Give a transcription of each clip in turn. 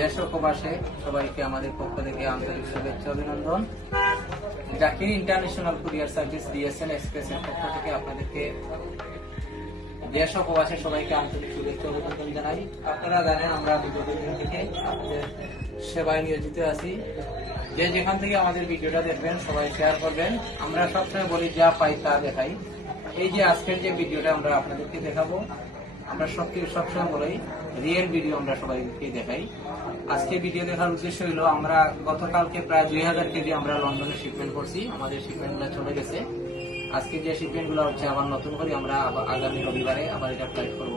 দেশ ও সবাইকে আমাদের পক্ষ থেকে আন্তরিক শুভেচ্ছা অভিনন্দন। Zakir international courier service DSN express এর পক্ষ থেকে আপনাদেরকে দেশ ও প্রবাসে সবাইকে আন্তরিক শুভেচ্ছা অভিনন্দন জানাই। আপনারা জানেন আমরা বিগত দিন থেকে আপনাদের সেবায় নিয়োজিত আছি। যে যেখান থেকে আমাদের ভিডিওটা দেখবেন, সবাই শেয়ার করবেন। আমরা সবসময় বলি যা পাই তা দেখাই। এই যে আজকের যে ভিডিওটা আমরা আপনাদেরকে দেখাবো আমরা সব সবসময় বলি রিয়েল ভিডিও আমরা সবাইকে দেখাই। আজকে ভিডিও দেখার উদ্দেশ্য হলো, আমরা গতকালকে প্রায় দুই হাজার কেজি আমরা লন্ডনে শিপমেন্ট করছি। আমাদের শিপমেন্টগুলো চলে গেছে। আজকে যে শিপমেন্টগুলো হচ্ছে, আবার নতুন করে আমরা আগামী রবিবারে আবার এটা ফ্লাইট করব।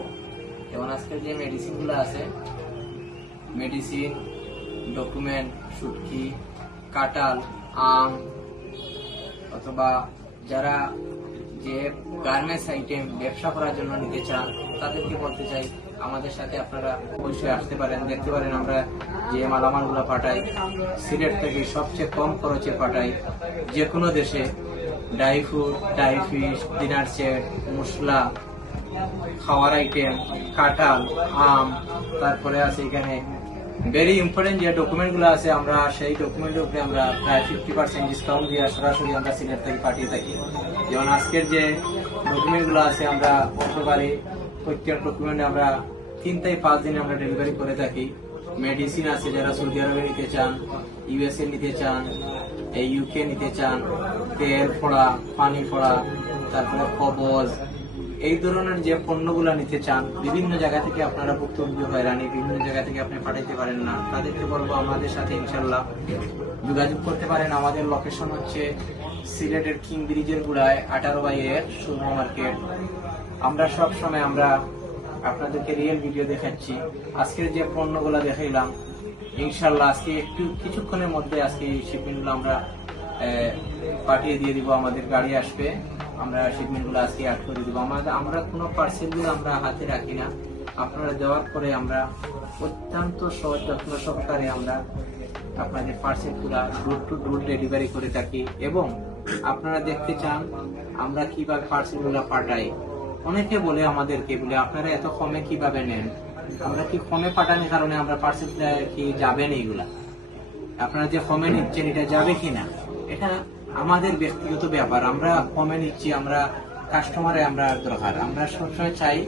যেমন আজকে যে মেডিসিনগুলো আছে মেডিসিন ডকুমেন্ট সুটকি কাটাল আম, অথবা যারা যে গার্মেন্টস আইটেম ব্যবসা করার জন্য নিতে চান, তাদেরকে বলতে চাই, আমাদের সাথে আপনারা অবশ্যই আসতে পারেন। দেখতে পারেন আমরা যে মালামালগুলো পাঠাই, সিলেট থেকে সবচেয়ে কম খরচে পাঠাই যে কোনো দেশে। Dry fruit, dry fish, dinner set, মশলা, খাওয়ার আইটেম কাঁঠাল, আম, তারপরে আছে এখানে ভেরি ইম্পর্টেন্ট যে ডকুমেন্টগুলো আছে, আমরা সেই ডকুমেন্টের উপরে আমরা প্রায় ফিফটি পার্সেন্ট ডিসকাউন্ট দিয়ে সরাসরি আমরা সিলেট থেকে পাঠিয়ে থাকি। যেমন আজকের যে ডকুমেন্টগুলো আছে, আমরা পারি প্রত্যেক ডকুমেন্ট আমরা তিন থেকে পাঁচ দিনে আমরা ডেলিভারি করে থাকি। মেডিসিন আছে যারা সৌদি আরবে নিতে চান ইউএসএ নিতে চান ইউকে নিতে চান, তেল ফোড়া, পানি ফোড়া, তারপরে কবজ এই ধরনের যে পণ্যগুলো নিতে চান, বিভিন্ন জায়গা থেকে আপনারা ভুক্তভোগী হয়রানি, বিভিন্ন জায়গা থেকে আপনি পাঠাইতে পারেন না, তাদেরকে বলব আমাদের সাথে ইনশাল্লাহ যোগাযোগ করতে পারেন। আমাদের লোকেশন হচ্ছে সিলেটের কিং ব্রিজের গুড়ায় আঠারো বাই এর সুপার মার্কেট। আমরা সব সময় আমরা আপনাদেরকে রিয়েল ভিডিও দেখাচ্ছি। আজকের যে পণ্যগুলো দেখাইলাম ইনশাল্লাহ আজকে একটু কিছুক্ষণের মধ্যে আজকে এই শিপমেন্টগুলো আমরা পাঠিয়ে দিয়ে দিব। আমাদের গাড়ি আসবে। আমরা শিপমেন্টগুলো আজকে অ্যাড করে দিব। আমাদের আমরা কোনো পার্সেলগুলো আমরা হাতে রাখি না। আপনারা দেওয়ার পরে আমরা অত্যন্ত সহজ যত্ন সহকারে আমরা আপনাদের পার্সেলগুলো ডোর টু ডোর ডেলিভারি করে থাকি এবং আপনারা দেখতে চান আমরা কীভাবে পার্সেলগুলো পাঠাই। অনেকে বলে আমাদেরকে, বলে, আপনারা এত কমে কীভাবে নেন? আমরা কি কমে পাঠানোর কারণে আমরা পার্সেলটা কি যাবেন এইগুলা আপনারা যে কমে নিচ্ছেন, এটা যাবে কিনা? এটা আমাদের ব্যক্তিগত ব্যাপার, আমরা কমে নিচ্ছি, আমরা কাস্টমারে আমরা দরকার। আমরা সবসময় চাই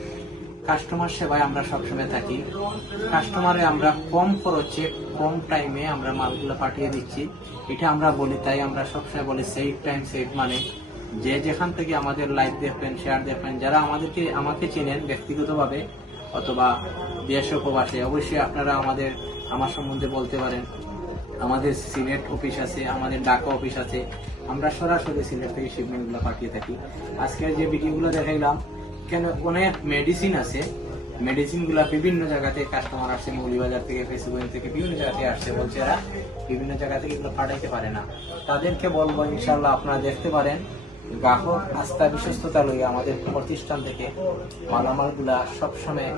কাস্টমার সেবায় আমরা সবসময় থাকি। কাস্টমারে আমরা কম খরচে, কম টাইমে আমরা মালগুলো পাঠিয়ে দিচ্ছি। এটা আমরা বলি, তাই আমরা সবসময় বলি সেভ টাইম সেভ মানে যে যেখান থেকে আমাদের লাইভ দেখবেন শেয়ার দেখবেন, যারা আমাদেরকে, আমাকে চেনেন ব্যক্তিগতভাবে অথবা দেশ উপবাসে, অবশ্যই আপনারা আমাদের, আমার সম্বন্ধে বলতে পারেন। আমাদের সিলেট অফিস আছে, আমাদের ঢাকা অফিস আছে। আমরা সরাসরি সিলেট থেকে শিপমেন্টগুলো পাঠিয়ে থাকি। আজকের যে ভিডিওগুলো দেখাইলাম কেন অনেক মেডিসিন আছে। মেডিসিনগুলা বিভিন্ন জায়গাতে কাস্টমার আসছে, মৌলিবাজার থেকে ফেসবুক থেকে, বিভিন্ন জায়গাতে আসছে বলছে এরা। বিভিন্ন জায়গা থেকে এগুলো পাঠাইতে পারে না। তাদেরকে বলব ইনশাল্লাহ আপনারা দেখতে পারেন। গ্রাহক আস্থা, বিশ্বস্ততা লইয়া আমাদের প্রতিষ্ঠান থেকে মালামালগুলা সবসময়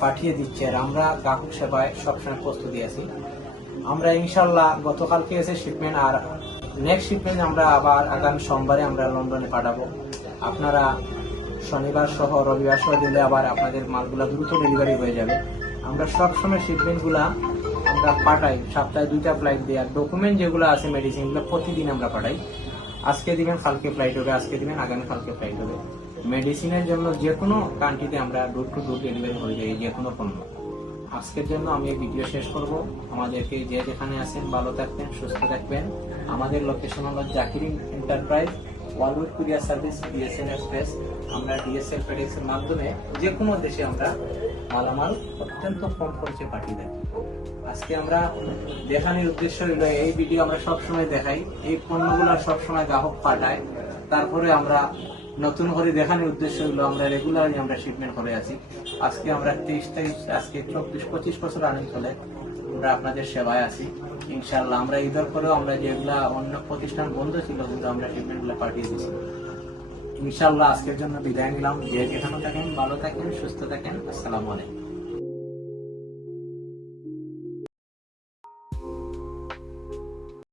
পাঠিয়ে দিচ্ছে। আর আমরা গ্রাহক সেবায় সবসময় প্রস্তুতি আছি। আমরা ইনশাল্লাহ গতকালকে এসে শিপমেন্ট আর নেক্সট শিপমেন্ট আমরা আবার আগামী সোমবারে আমরা লন্ডনে পাঠাবো। আপনারা শনিবার সহ রবিবার সহ দিলে আবার আপনাদের মালগুলা দ্রুত ডেলিভারি হয়ে যাবে। আমরা সবসময় শিপমেন্টগুলা আমরা পাঠাই, সপ্তাহে দুইটা ফ্লাইট দিই আর ডকুমেন্ট যেগুলো আছে মেডিসিনগুলো প্রতিদিন আমরা পাঠাই। আজকে দিবেন, কালকে ফ্লাইট হবে, আজকে দিবেন, আগামী কালকে ফ্লাইট হবে। মেডিসিনের জন্য যে কোনো কান্ট্রিতে আমরা ডোর টু ডোর ডেলিভারি হয়ে যাই যে কোনো পণ্য। আজকের জন্য আমি এই ভিডিও শেষ করব। আমাদেরকে যে যেখানে আছেন ভালো থাকবেন, সুস্থ থাকবেন। আমাদের লোকেশন হলো জাকিরিং enterprise ওয়ালউড courier service DSL express আমরা ডিএসএল ফেডেক্স এর মাধ্যমে যে কোনো দেশে আমরা মালামাল অত্যন্ত কম খরচে পাঠিয়ে দেয় আজকে আমরা দেখানোর উদ্দেশ্য হলো এই ভিডিও আমরা সবসময় দেখাই। এই পণ্যগুলো সবসময় গ্রাহক পাঠায়। তারপরে আমরা নতুন করে দেখানোর উদ্দেশ্য হলো আমরা রেগুলারলি আমরা শিপমেন্ট করে আছি। আজকে আমরা তেইশ তেইশ আজকে চব্বিশ, পঁচিশ বছর রানিং ফলে আমরা আপনাদের সেবায় আছি। ইনশাল্লাহ আমরা ঈদের পরেও আমরা যেগুলা অন্য প্রতিষ্ঠান বন্ধ ছিল কিন্তু আমরা শিপমেন্টগুলো পাঠিয়ে দিচ্ছি ইনশাল্লাহ আজকের জন্য বিদায় নিলাম। যে যেখানে থাকেন, ভালো থাকেন, সুস্থ থাকেন। আসসালামু আলাইকুম।